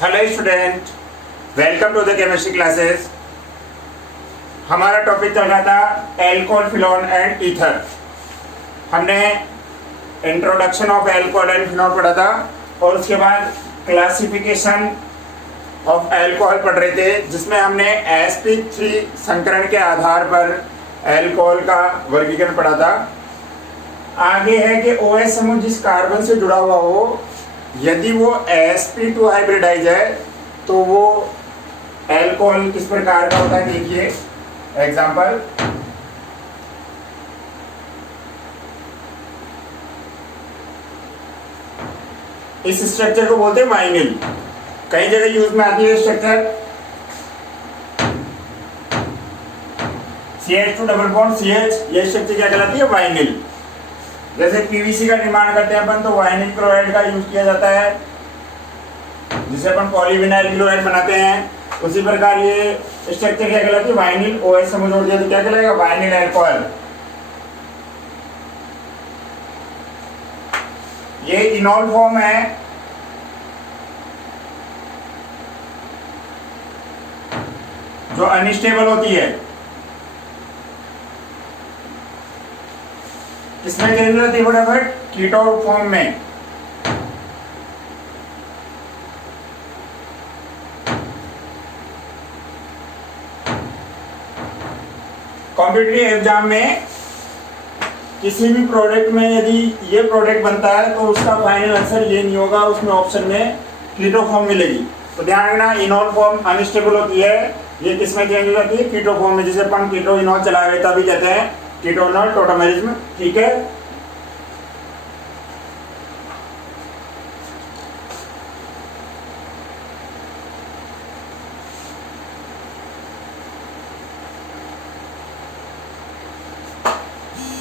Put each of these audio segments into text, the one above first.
Hello student, welcome to the chemistry classes. हमारा topic चल रहा था एल्कोहल, फिनॉल एंड ईथर। हमने introduction of alcohol and phenol पढ़ा था और उसके बाद क्लासिफिकेशन ऑफ एल्कोहल पढ़ रहे थे, जिसमें हमने sp3 संकरण के आधार पर एल्कोहल का वर्गीकरण पढ़ा था। आगे है कि OH समूह जिस कार्बन से जुड़ा हुआ हो, यदि वो sp2 हाइब्रिडाइज है तो वो एल्कोहल किस प्रकार का होता है। देखिए एग्जांपल, इस स्ट्रक्चर को बोलते हैं वाइनिल। कई जगह यूज में आती है structure CH2 double bond CH, ये स्ट्रक्चर क्या कहलाती है? वाइनिल। जैसे पीवीसी का निर्माण करते हैं अपन तो वाइनिल क्लोराइड का यूज किया जाता है, जिसे अपन पॉलीविनाइल क्लोराइड बनाते हैं। उसी प्रकार ये स्ट्रक्चर क्या कहलाती है? वाइनिल। OH समूह जोड़ दिया तो क्या कहलाएगा? Vinyl alcohol. ये इनॉल फॉर्म है, जो अनस्टेबल होती है। इसमें चेंज होती है फटाफट कीटो फॉर्म में। कॉम्पिटिटिव एग्जाम में किसी भी प्रोडक्ट में यदि ये प्रोडक्ट बनता है तो उसका फाइनल आंसर ये नहीं होगा, उसमें ऑप्शन में कीटो फॉर्म मिलेगी। तो ध्यान रखना, इनॉल फॉर्म अनस्टेबल होती है, ये किसमें चेंज हो जाती है? कीटो फॉर्म में, जिसे अपन कीटो इनॉल चलावे तभी कहते हैं कीटोनॉल टोटामेरिज्म। ठीक है,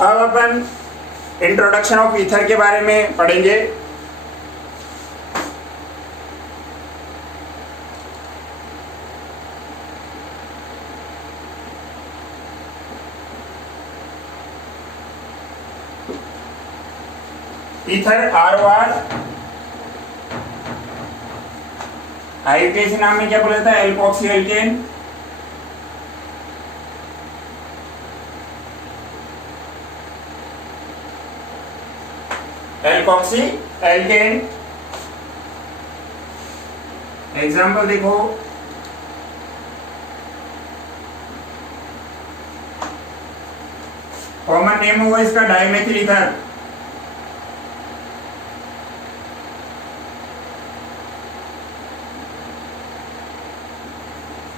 अब अपन इंट्रोडक्शन ऑफ ईथर के बारे में पढ़ेंगे। ईथर ROR IUPAC नाम में क्या बोला जाता है? Alkoxy alkane. Alkoxy alkane. Example देखो, कॉमन नेम हुआ इसका dimethyl ether.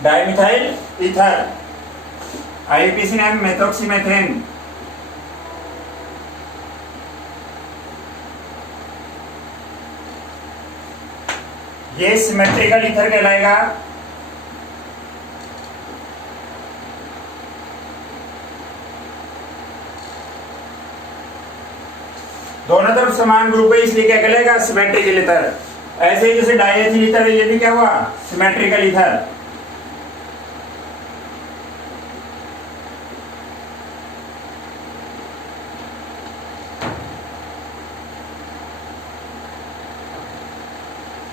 Dimethyl ether. IUPAC नाम मेथोक्सीमेथेन। ये सिमेट्रिकल ईथर कहलाएगा। दोनों तरफ समान ग्रुप है, इसलिए क्या कहलाएगा? Symmetrical ether. ऐसे ही जैसे डाइएथिल ईथर है, ये भी क्या हुआ? Symmetrical ether.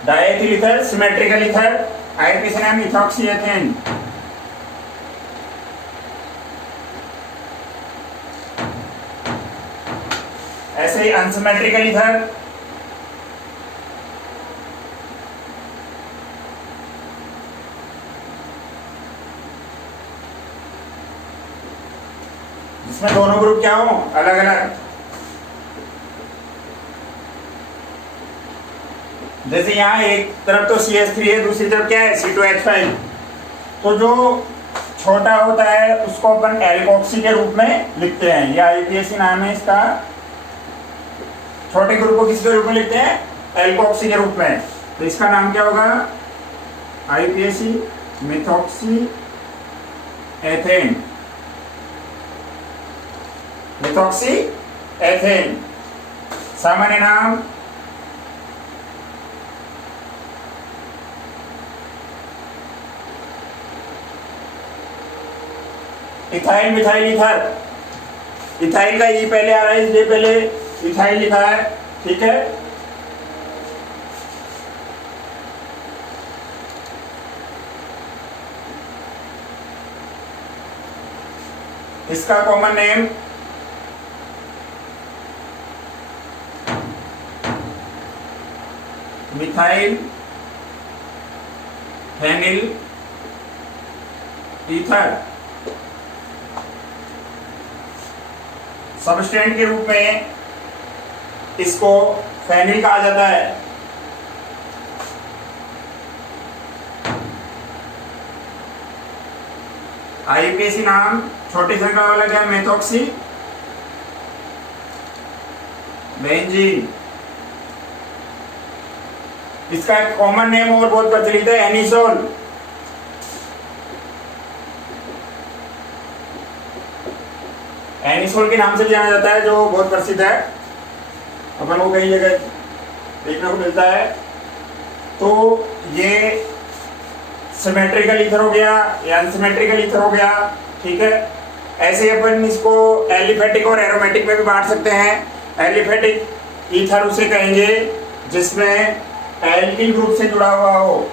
Diethyl ether, symmetrical ether. IUPAC नाम इथॉक्सीएथेन। ऐसे ही अनसिमेट्रिकल ईथर, जिसमें दोनों ग्रुप क्या हो? अलग अलग। जैसे यहाँ एक तरफ तो CH3 है, दूसरी तरफ क्या है? C2H5। तो जो छोटा होता है उसको अपन एल्कोक्सी के रूप में लिखते हैं। ये IUPAC नाम है इसका। छोटे ग्रुप को किसके रूप में लिखते हैं? एल्कोक्सी के रूप में। तो इसका नाम क्या होगा? IUPAC methoxy ethane. Methoxy ethane सामान्य नाम। Ethyl methyl ether. इथाइल का ई पहले आ रहा है, इसलिए पहले इथाइल लिखा है। ठीक है, इसका common name methyl phenyl ether. Substituent के रूप में इसको फेनिल कहा जाता है। आईयूपीएसी नाम छोटी संख्या वाला क्या है? Methoxy benzene. इसका एक कॉमन नेम और बहुत प्रचलित है, एनिसोल। एनिसोल के नाम से भी जाना जाता है, जो बहुत प्रसिद्ध है, अपन को कई जगह देखने को मिलता है। तो ये सिमेट्रिकल ईथर हो गया या अनसिमेट्रिकल ईथर हो गया, ठीक है। ऐसे अपन इसको एलिफेटिक और एरोमेटिक में भी बांट सकते हैं। एलिफेटिक ईथर उसे कहेंगे जिसमें एल्किल ग्रुप से जुड़ा हुआ हो,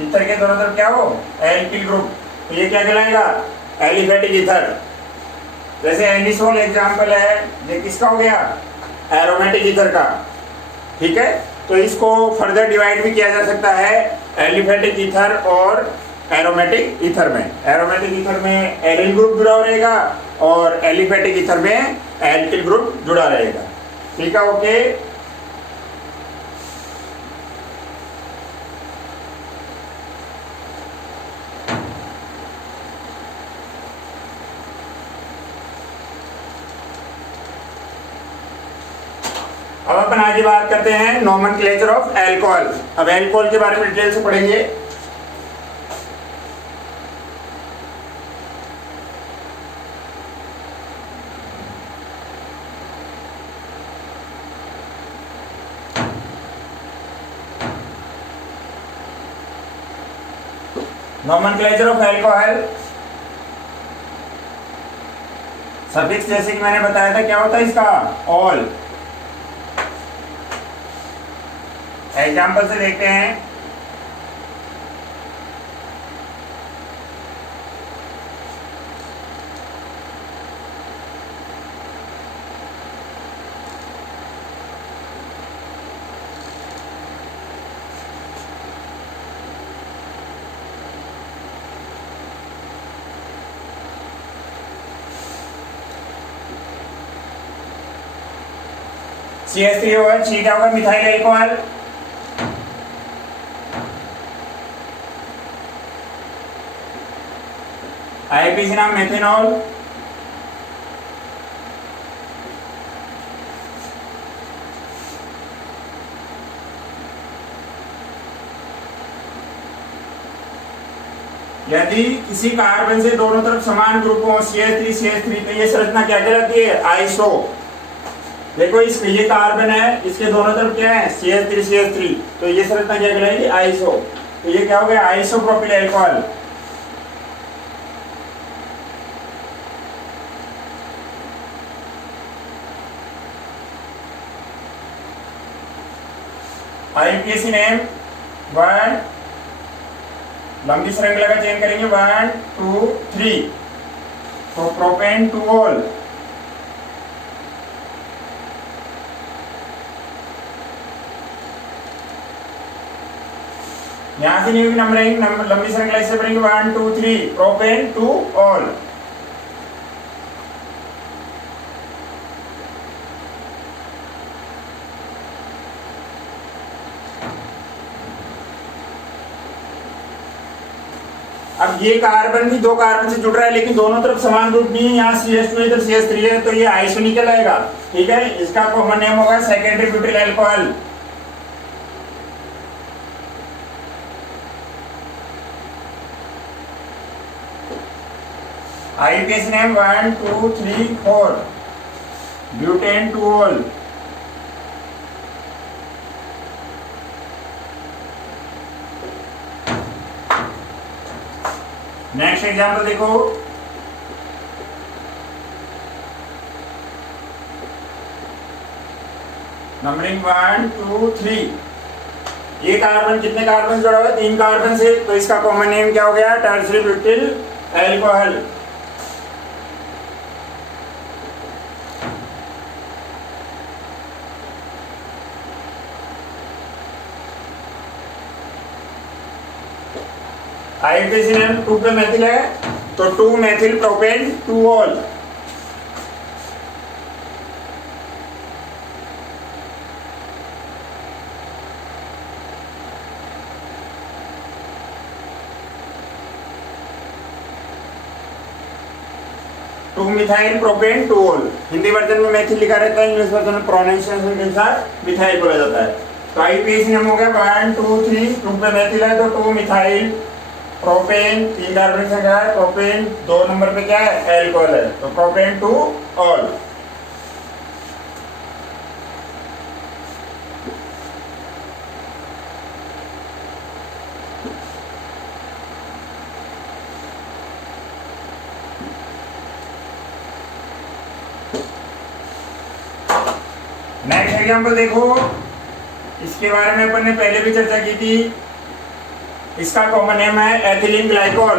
ईथर के दोनों तरफ क्या हो? Alkyl group. तो ये क्या कहलाएगा? Aliphatic ether. जैसे एनिसोल एग्जांपल है, ये किसका हो गया? एरोमेटिक ईथर का, ठीक है। तो इसको फर्दर डिवाइड भी किया जा सकता है एलिफेटिक ईथर और एरोमेटिक ईथर में। एरोमेटिक ईथर में एरिल ग्रुप जुड़ा रहेगा और एलिफेटिक ईथर में एल्किल ग्रुप जुड़ा रहेगा, ठीक है। ओके, अब अपन आगे बात करते हैं नोमेनक्लेचर ऑफ अल्कोहल। अब अल्कोहल के बारे में डिटेल से पढ़ेंगे। नोमेनक्लेचर ऑफ अल्कोहल, सफिक्स जैसे कि मैंने बताया था क्या होता है इसका? ऑल। एग्जाम्पल से देखते हैं। CH3 होगा, सी क्या होगा? Methyl alcohol. आईपीसी नाम मेथेनॉल। यदि किसी कार्बन से दोनों तरफ समान ग्रुप हो CH3 तो ये संरचना क्या कहलाती है? आइसो। देखो इस ये कार्बन है, इसके दोनों तरफ क्या है? CH3 तो ये संरचना क्या कहलाएगी? आइसो। तो ये क्या हो गया? Isopropyl alcohol. आईयूपीएसी नेम 1, लंबी श्रृंखला का चयन करेंगे 1 2 3, तो प्रोपेन टू ऑल। यहां से नहीं हुई नंबरिंग, लंबी श्रृंखला इससे पढ़ेंगे 1 2 3, प्रोपेन टू ऑल। अब ये कार्बन भी दो कार्बन से जुड़ रहा है लेकिन दोनों तरफ समान ग्रुप नहीं है, यहाँ CH2 इधर CH3 है, तो ये आइसो निकल आएगा, ठीक है। इसका कॉमन नेम होगा secondary butyl alcohol. IUPAC name 1 2 3 4, butane two all. Next example देखो, नंबरिंग 1 2 3। ये कार्बन कितने कार्बन से जुड़ा हुआ है? 3 कार्बन से, तो इसका कॉमन नेम क्या हो गया? Tertiary butyl alcohol. IUPAC name 2 पे मेथिल है तो 2 methyl propane 2 all. Two methyl propane 2 all. Hindi version में मेथिल लिखा रहता है, इंग्लिश वर्जन में प्रोनाउंसिएशन के साथ मिथाइल बोला जाता है। तो आईयूपीएसी नेम हो गया 1 2 3, 2 पे मेथिल है तो 2 मिथाइल प्रोपेन, 3 कार्बन संख्या है प्रोपेन, 2 नंबर पे क्या है एल्कोहल है तो प्रोपेन 2 ऑल। नेक्स्ट एग्जांपल देखो, इसके बारे में अपन ने पहले भी चर्चा की थी। इसका कॉमन नेम है एथिलीन ग्लाइकोल।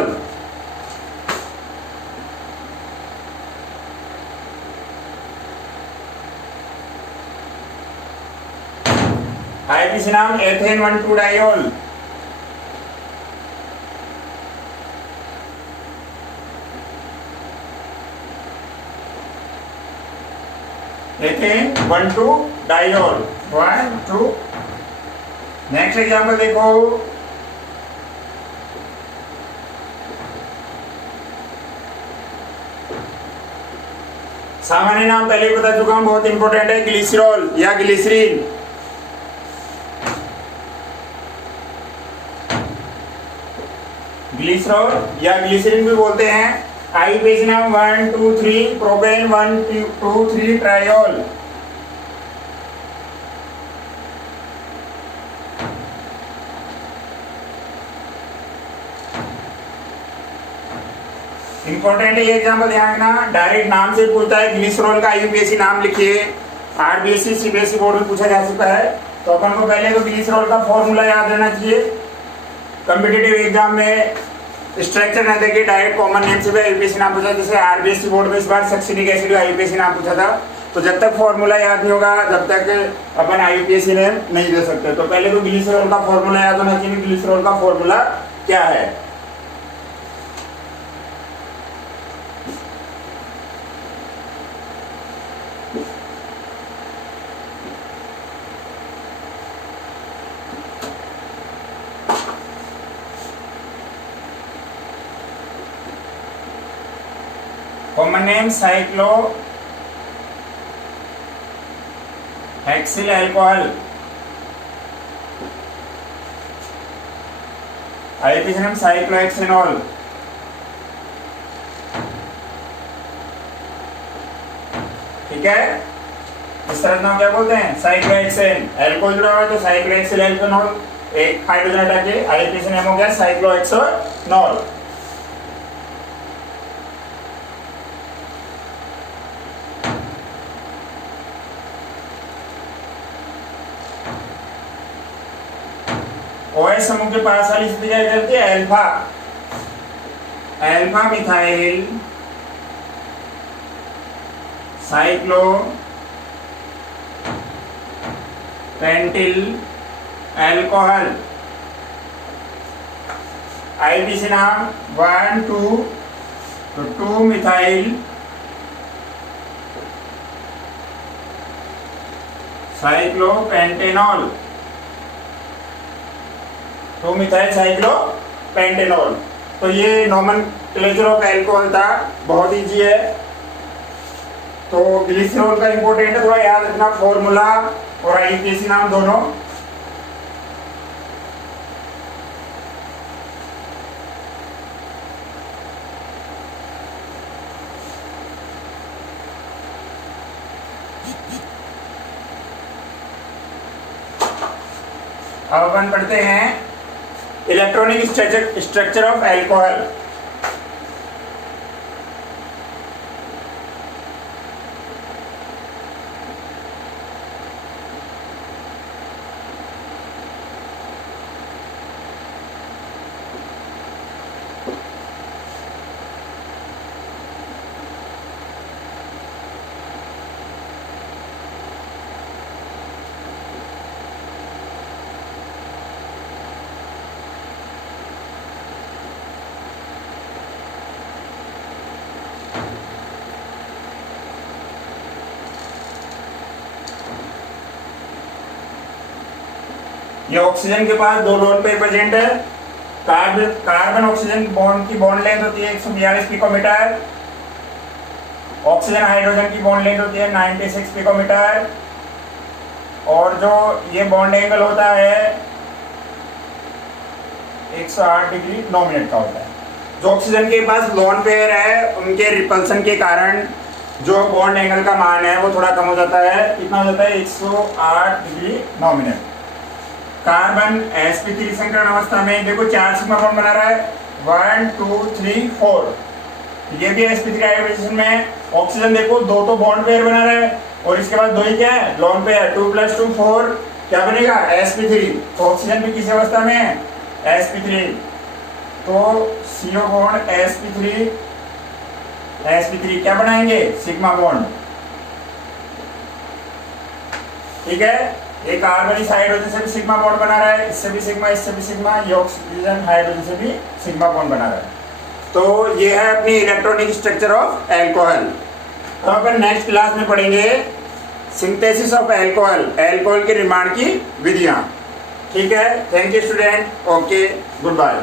आईयूपीएसी नाम ethane 1,2 diol. Ethane 1,2 diol 1 2। Next example देखो, सामान्य नाम पहले ही बता चुका हूं, बहुत इंपॉर्टेंट है, ग्लिसरॉल या ग्लिसरीन। ग्लिसरॉल या ग्लिसरीन भी बोलते हैं। आईयूपीएसी नाम 1 2 3 प्रोपेन 1 2 3 ट्राइऑल। इंपॉर्टेंट है ये एग्जांपल, ध्यान रखना। डायरेक्ट नाम से पूछता है, ग्लिसरॉल का आईयूपीएसी नाम लिखिए। आरबीएससी सीबीएसई बोर्ड में पूछा जा चुका है तो अपन को पहले तो ग्लिसरॉल का फॉर्मूला याद रहना चाहिए। कॉम्पिटिटिव एग्जाम में स्ट्रक्चर न देके डायरेक्ट कॉमन नेम से भी आईयूपीएसी नाम पूछा, जैसे आरबीएससी बोर्ड में इस बार सक्सिनिक एसिड का आईयूपीएसी नाम पूछा था। तो जब तक फॉर्मूला याद नहीं होगा जब तक अपन आईयूपीएसी नेम नहीं दे सकते। तो पहले तो ग्लिसरॉल का फॉर्मूला याद होना चाहिए। ग्लिसरॉल का फॉर्मूला क्या है? Common name cyclo hexyl alcohol. IUPAC name cyclohexanol. ठीक है, इस तरह नाम क्या बोलते हैं? साइक्लोहेक्सेन। अल्कोहल जुड़ा हुआ है तो साइक्लोहेक्सिल अल्कोहल, एक हाइड्रोजन हटा के आईयूपीएसी नेम हो गया साइक्लोहेक्सेनॉल। OH समूह के पास वाली स्थिति क्या कहते हैं? Alpha. Alpha methyl cyclo pentyl alcohol. IUPAC नाम 1 2 तो 2 मिथाइल साइक्लोपेंटेनॉल। 2 मिथाइल साइक्लोपेंटेनॉल। तो ये नोमेनक्लेचर ऑफ अल्कोहल था, बहुत इजी है। तो ग्लिसरॉल का इंपॉर्टेंट है, थोड़ा याद रखना फॉर्मूला और आईयूपीएसी नाम दोनों। अब अपन पढ़ते हैं इलेक्ट्रॉनिक स्ट्रक्चर ऑफ अल्कोहल। ये ऑक्सीजन के पास दो लोन पेयर प्रेजेंट है। कार्बन ऑक्सीजन बॉन्ड की बॉन्ड लेंथ होती है 142 पिकोमीटर। ऑक्सीजन हाइड्रोजन की बॉन्ड लेंथ होती है 96 पिकोमीटर। और जो ये बॉन्ड एंगल होता है 108 डिग्री 9 मिनट का होता है। जो ऑक्सीजन के पास लोन पेयर है उनके रिपल्सन के कारण जो बॉन्ड एंगल का मान है वो थोड़ा कम हो जाता है। कितना हो जाता है? 108 डिग्री 9 मिनट। कार्बन sp3 संकरण अवस्था में देखो 4 सिग्मा बॉन्ड बना रहा है, 1 2 3 4। ये भी sp3 हाइब्रिडाइजेशन में। ऑक्सीजन देखो दो तो बॉन्ड पेयर बना रहा है और इसके बाद दो ही क्या है? Lone pair. 2 + 2 4 क्या बनेगा? sp3। तो ऑक्सीजन भी किस अवस्था में है? sp3। तो CO बॉन्ड sp3 क्या बनाएंगे? Sigma bond. ठीक है। ये कार्बन इस हाइड्रोजन से भी सिग्मा बॉन्ड बना रहा है, इससे भी सिग्मा, इससे भी सिग्मा। ये ऑक्सीजन हाइड्रोजन से भी सिग्मा बॉन्ड बना रहा है। तो ये है अपनी इलेक्ट्रॉनिक स्ट्रक्चर ऑफ अल्कोहल। तो अपन नेक्स्ट क्लास में पढ़ेंगे सिंथेसिस ऑफ अल्कोहल, अल्कोहल के निर्माण की विधियां। ठीक है। Thank you student. Okay, good bye.